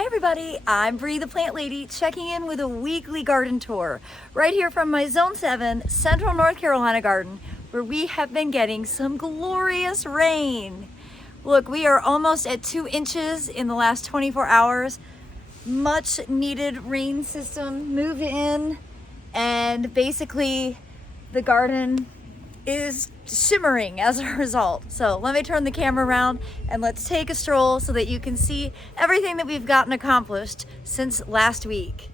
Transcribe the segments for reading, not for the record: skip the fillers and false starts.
Hi everybody, I'm Bree the Plant Lady checking in with a weekly garden tour right here from my Zone 7 Central North Carolina garden where we have been getting some glorious rain. Look, we are almost at 2 inches in the last 24 hours. Much needed rain system move in, and basically the garden is shimmering as a result. So let me turn the camera around and let's take a stroll so that you can see everything that we've gotten accomplished since last week.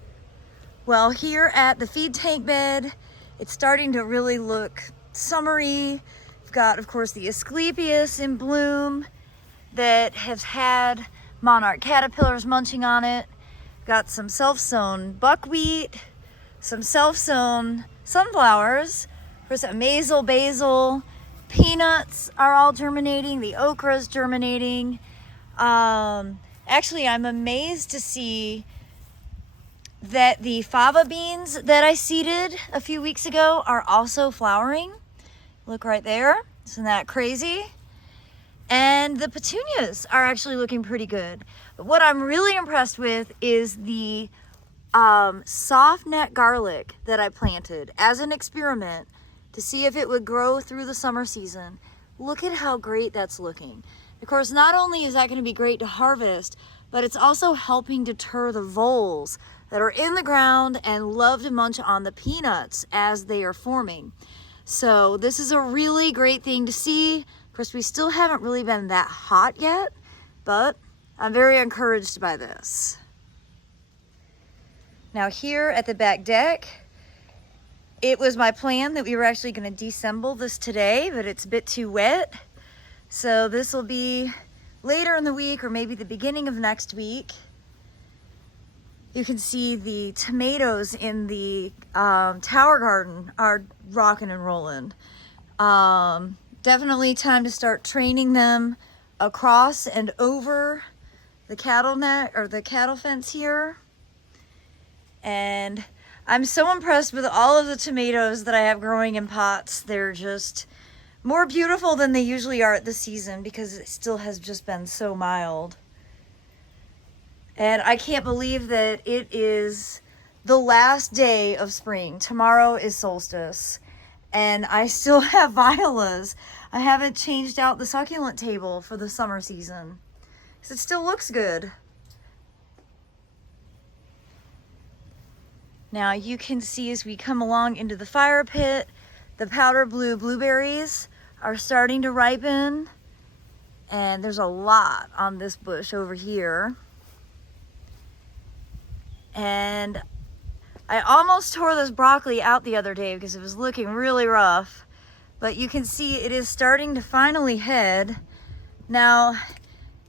Well, here at the feed tank bed, it's starting to really look summery. We've got, of course, the Asclepias in bloom that has had monarch caterpillars munching on it. Got some self-sown buckwheat, some self-sown sunflowers, of course, amazel, basil, peanuts are all germinating, the okra's germinating. Actually, I'm amazed to see that the fava beans that I seeded a few weeks ago are also flowering. Look right there, isn't that crazy? And the petunias are actually looking pretty good. But what I'm really impressed with is the soft net garlic that I planted as an experiment to see if it would grow through the summer season. Look at how great that's looking. Of course, not only is that going to be great to harvest, but it's also helping deter the voles that are in the ground and love to munch on the peanuts as they are forming. So this is a really great thing to see. Of course, we still haven't really been that hot yet, but I'm very encouraged by this. Now here at the back deck, it was my plan that we were actually going to deassemble this today, but it's a bit too wet. So this will be later in the week or maybe the beginning of next week. You can see the tomatoes in the tower garden are rocking and rolling. Definitely time to start training them across and over the cattle net or the cattle fence here. And I'm so impressed with all of the tomatoes that I have growing in pots. They're just more beautiful than they usually are at this season because it still has just been so mild. And I can't believe that it is the last day of spring. Tomorrow is solstice. And I still have violas. I haven't changed out the succulent table for the summer season because it still looks good. Now you can see as we come along into the fire pit, the powder blue blueberries are starting to ripen, and there's a lot on this bush over here. And I almost tore this broccoli out the other day because it was looking really rough, but you can see it is starting to finally head. Now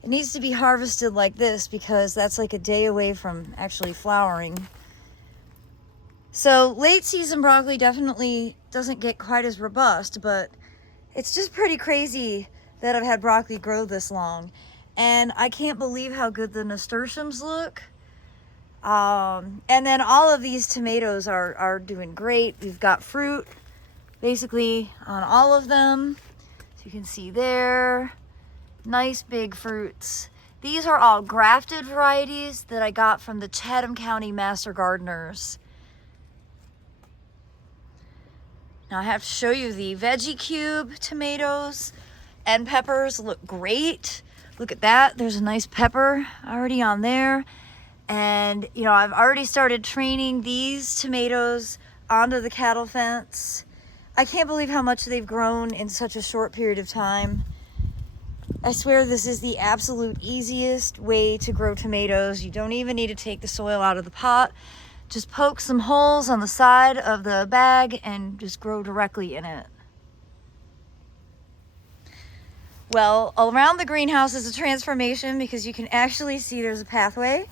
it needs to be harvested like this because that's like a day away from actually flowering. So late season broccoli definitely doesn't get quite as robust, but it's just pretty crazy that I've had broccoli grow this long. And I can't believe how good the nasturtiums look. And then all of these tomatoes are doing great. We've got fruit basically on all of them. So you can see there, nice big fruits. These are all grafted varieties that I got from the Chatham County Master Gardeners. Now I have to show you the veggie cube tomatoes and peppers look great. Look at that, there's a nice pepper already on there. And you know, I've already started training these tomatoes onto the cattle fence. I can't believe how much they've grown in such a short period of time. I swear this is the absolute easiest way to grow tomatoes. You don't even need to take the soil out of the pot. Just poke some holes on the side of the bag and just grow directly in it. Well, around the greenhouse is a transformation because you can actually see there's a pathway,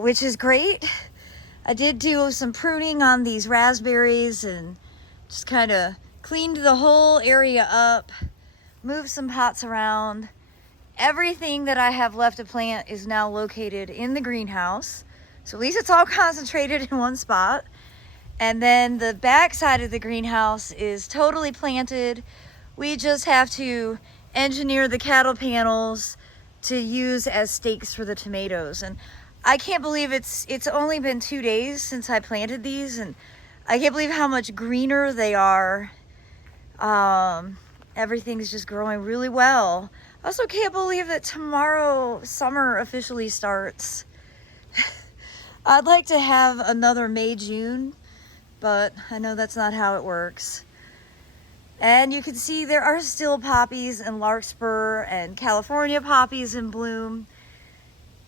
which is great. I did do some pruning on these raspberries and just kind of cleaned the whole area up, moved some pots around. Everything that I have left to plant is now located in the greenhouse. So at least it's all concentrated in one spot. And then the back side of the greenhouse is totally planted. We just have to engineer the cattle panels to use as stakes for the tomatoes. And I can't believe it's only been 2 days since I planted these, and I can't believe how much greener they are. Everything's just growing really well. I also can't believe that tomorrow summer officially starts. I'd like to have another May, June, but I know that's not how it works. And you can see there are still poppies and larkspur and California poppies in bloom.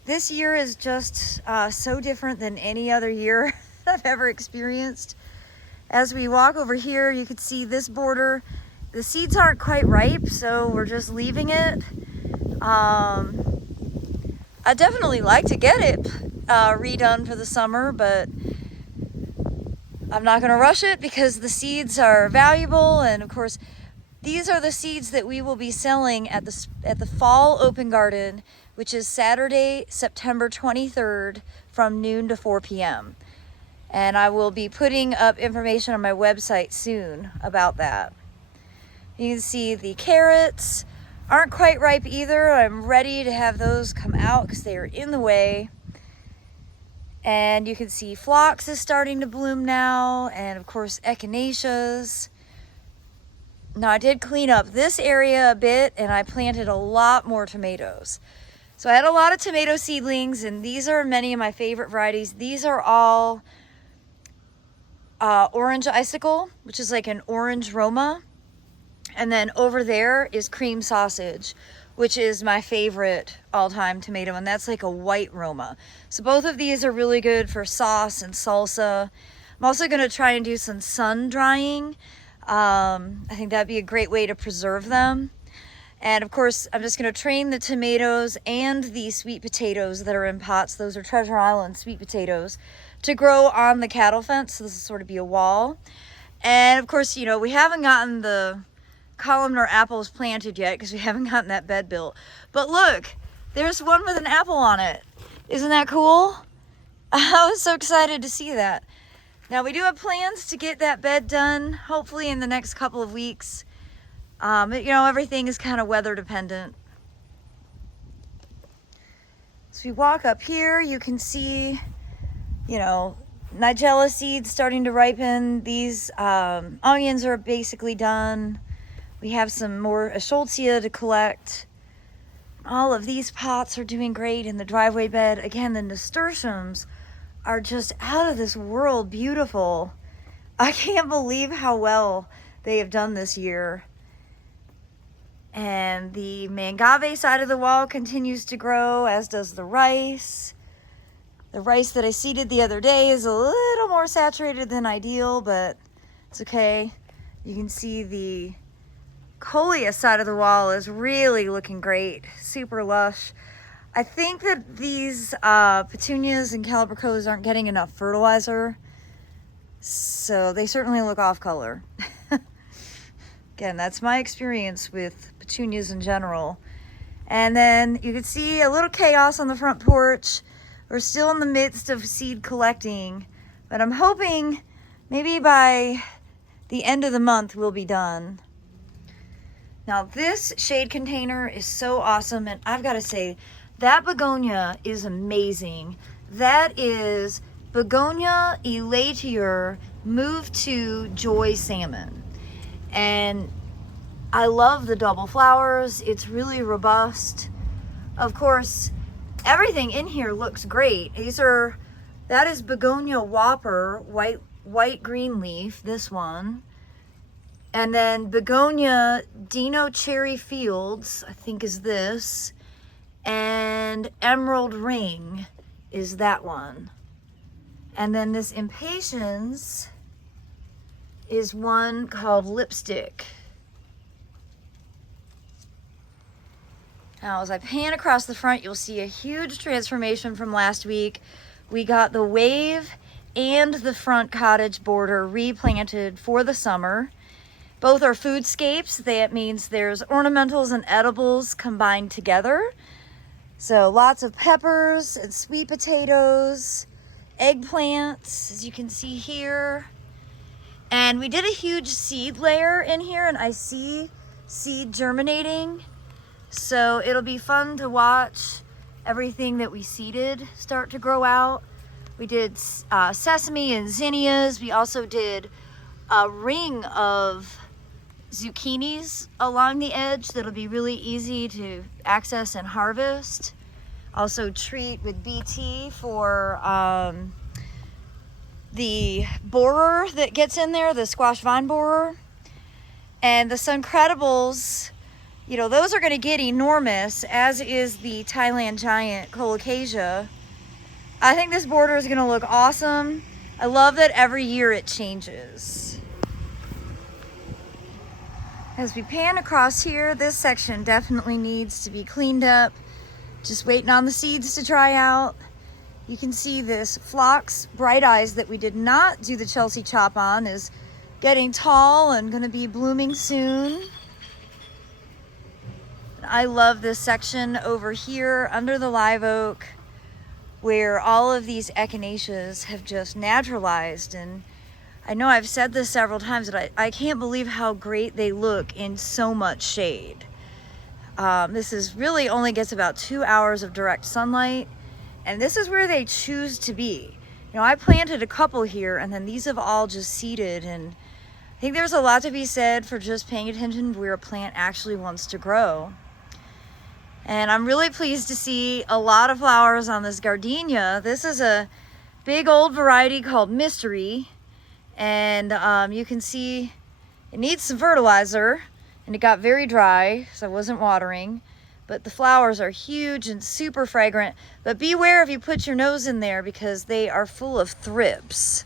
This year is just so different than any other year I've ever experienced. As we walk over here, you can see this border. The seeds aren't quite ripe, so we're just leaving it. I definitely like to get it redone for the summer, but I'm not going to rush it because the seeds are valuable. And of course, these are the seeds that we will be selling at the Fall Open Garden, which is Saturday, September 23rd from noon to 4 p.m. And I will be putting up information on my website soon about that. You can see the carrots aren't quite ripe either. I'm ready to have those come out because they are in the way. And you can see phlox is starting to bloom now, and of course echinaceas. Now I did clean up this area a bit, and I planted a lot more tomatoes. So I had a lot of tomato seedlings, and these are many of my favorite varieties. These are all orange icicle, which is like an orange Roma. And then over there is cream sausage, which is my favorite all-time tomato, and that's like a white Roma. So both of these are really good for sauce and salsa. I'm also going to try and do some sun drying. I think that'd be a great way to preserve them. And of course, I'm just going to train the tomatoes and the sweet potatoes that are in pots. Those are Treasure Island sweet potatoes to grow on the cattle fence. So this will sort of be a wall. And of course, you know, we haven't gotten the columnar apples planted yet because we haven't gotten that bed built. But look, there's one with an apple on it. Isn't that cool? I was so excited to see that. Now we do have plans to get that bed done, hopefully in the next couple of weeks. You know, everything is kind of weather dependent. So we walk up here, you can see, you know, nigella seeds starting to ripen. These onions are basically done. We have some more Schultzia to collect. All of these pots are doing great in the driveway bed. Again, the nasturtiums are just out of this world beautiful. I can't believe how well they have done this year. And the mangave side of the wall continues to grow, as does the rice. The rice that I seeded the other day is a little more saturated than ideal, but it's okay. You can see the coleus side of the wall is really looking great, super lush. I think that these petunias and calibricos aren't getting enough fertilizer, so they certainly look off color. Again, that's my experience with petunias in general. And then you can see a little chaos on the front porch. We're still in the midst of seed collecting, but I'm hoping maybe by the end of the month we'll be done. Now this shade container is so awesome, and I've got to say, that begonia is amazing. That is Begonia elatior moved to Joy Salmon. And I love the double flowers. It's really robust. Of course, everything in here looks great. That is Begonia Whopper, white green leaf, this one. And then Begonia Dino Cherry Fields, I think is this. And Emerald Ring is that one. And then this Impatiens is one called Lipstick. Now, as I pan across the front, you'll see a huge transformation from last week. We got the wave and the front cottage border replanted for the summer. Both are foodscapes. That means there's ornamentals and edibles combined together. So lots of peppers and sweet potatoes, eggplants, as you can see here. And we did a huge seed layer in here, and I see seed germinating. So it'll be fun to watch everything that we seeded start to grow out. We did sesame and zinnias. We also did a ring of zucchinis along the edge that'll be really easy to access and harvest. Also treat with BT for the borer that gets in there, the squash vine borer. And the Suncredibles, you know, those are going to get enormous, as is the Thailand giant colocasia. I think this border is going to look awesome. I love that every year it changes. As we pan across here, this section definitely needs to be cleaned up. Just waiting on the seeds to dry out. You can see this phlox bright eyes that we did not do the Chelsea chop on is getting tall and going to be blooming soon. I love this section over here under the live oak, where all of these echinaceas have just naturalized. And I know I've said this several times, but I can't believe how great they look in so much shade. This is really only gets about 2 hours of direct sunlight, and this is where they choose to be. You know, I planted a couple here, and then these have all just seeded, and I think there's a lot to be said for just paying attention to where a plant actually wants to grow. And I'm really pleased to see a lot of flowers on this gardenia. This is a big old variety called Mystery, and you can see it needs some fertilizer, and it got very dry, so I wasn't watering. But the flowers are huge and super fragrant. But beware if you put your nose in there, because they are full of thrips.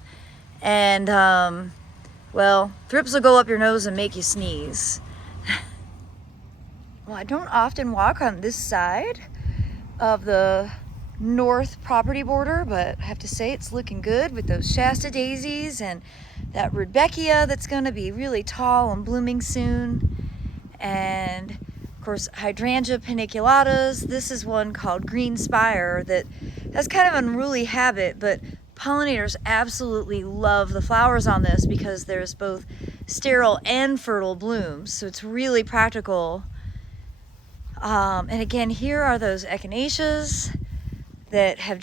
And, well, thrips will go up your nose and make you sneeze. Well, I don't often walk on this side of the north property border, but I have to say it's looking good with those Shasta daisies and that Rudbeckia that's going to be really tall and blooming soon. And of course, Hydrangea paniculatas. This is one called Green Spire that has kind of an unruly habit, but pollinators absolutely love the flowers on this because there's both sterile and fertile blooms. So it's really practical. And again, here are those echinaceas that have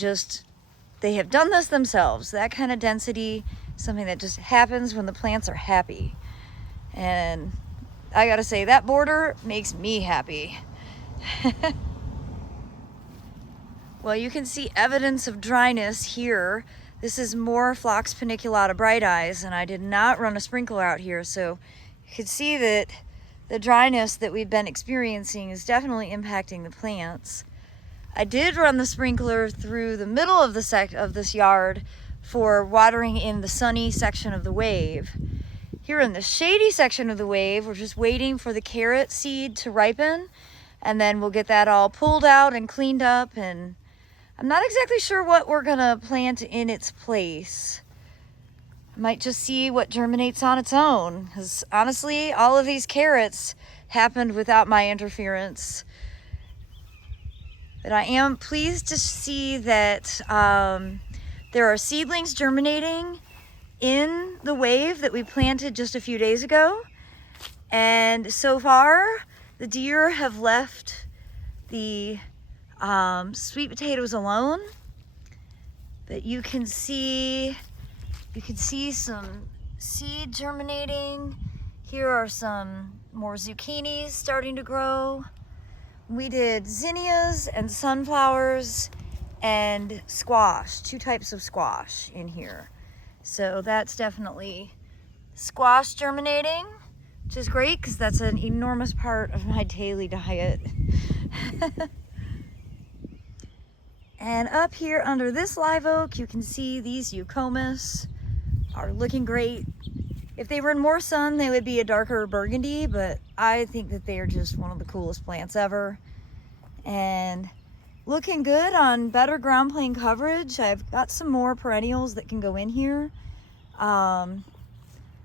they have done this themselves. That kind of density, something that just happens when the plants are happy. And I gotta say, that border makes me happy. Well, you can see evidence of dryness here. This is more Phlox paniculata bright eyes, and I did not run a sprinkler out here, so you can see that the dryness that we've been experiencing is definitely impacting the plants. I did run the sprinkler through the middle of this yard for watering in the sunny section of the wave. Here in the shady section of the wave, we're just waiting for the carrot seed to ripen, and then we'll get that all pulled out and cleaned up, and I'm not exactly sure what we're gonna plant in its place. Might just see what germinates on its own, because honestly, all of these carrots happened without my interference. But I am pleased to see that there are seedlings germinating in the wave that we planted just a few days ago. And so far, the deer have left the sweet potatoes alone. But you can see some seed germinating. Here are some more zucchinis starting to grow. We did zinnias and sunflowers and squash, 2 types of squash in here. So that's definitely squash germinating, which is great because that's an enormous part of my daily diet. And up here under this live oak, you can see these eucomis are looking great. If they were in more sun, they would be a darker burgundy, but I think that they are just one of the coolest plants ever. And looking good on better ground plane coverage. I've got some more perennials that can go in here.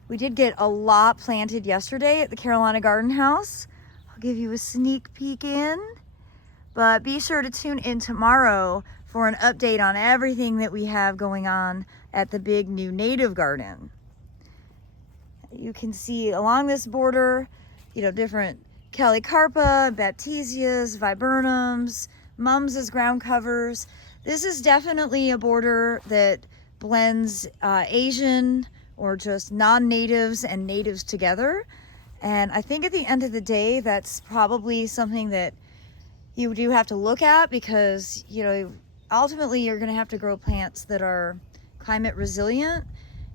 We did get a lot planted yesterday at the Carolina Garden House. I'll give you a sneak peek in. But be sure to tune in tomorrow for an update on everything that we have going on at the big new native garden. You can see along this border, you know, different Calicarpa, Baptisias, Viburnums, Mums as ground covers. This is definitely a border that blends Asian or just non-natives and natives together. And I think at the end of the day, that's probably something that you do have to look at, because, you know, ultimately you're going to have to grow plants that are climate resilient.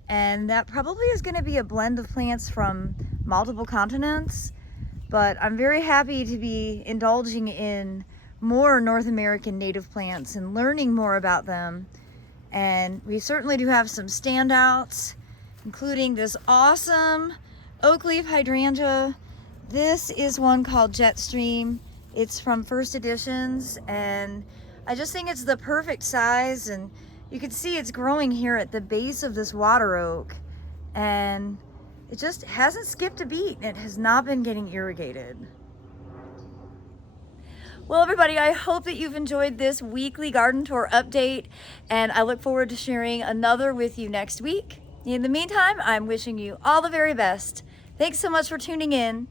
And that probably is going to be a blend of plants from multiple continents. But I'm very happy to be indulging in more North American native plants and learning more about them. And we certainly do have some standouts, including this awesome oak leaf hydrangea. This is one called Jetstream. It's from First Editions, and I just think it's the perfect size. And you can see it's growing here at the base of this water oak, and it just hasn't skipped a beat. It has not been getting irrigated. Well, everybody, I hope that you've enjoyed this weekly garden tour update, and I look forward to sharing another with you next week. In the meantime, I'm wishing you all the very best. Thanks so much for tuning in.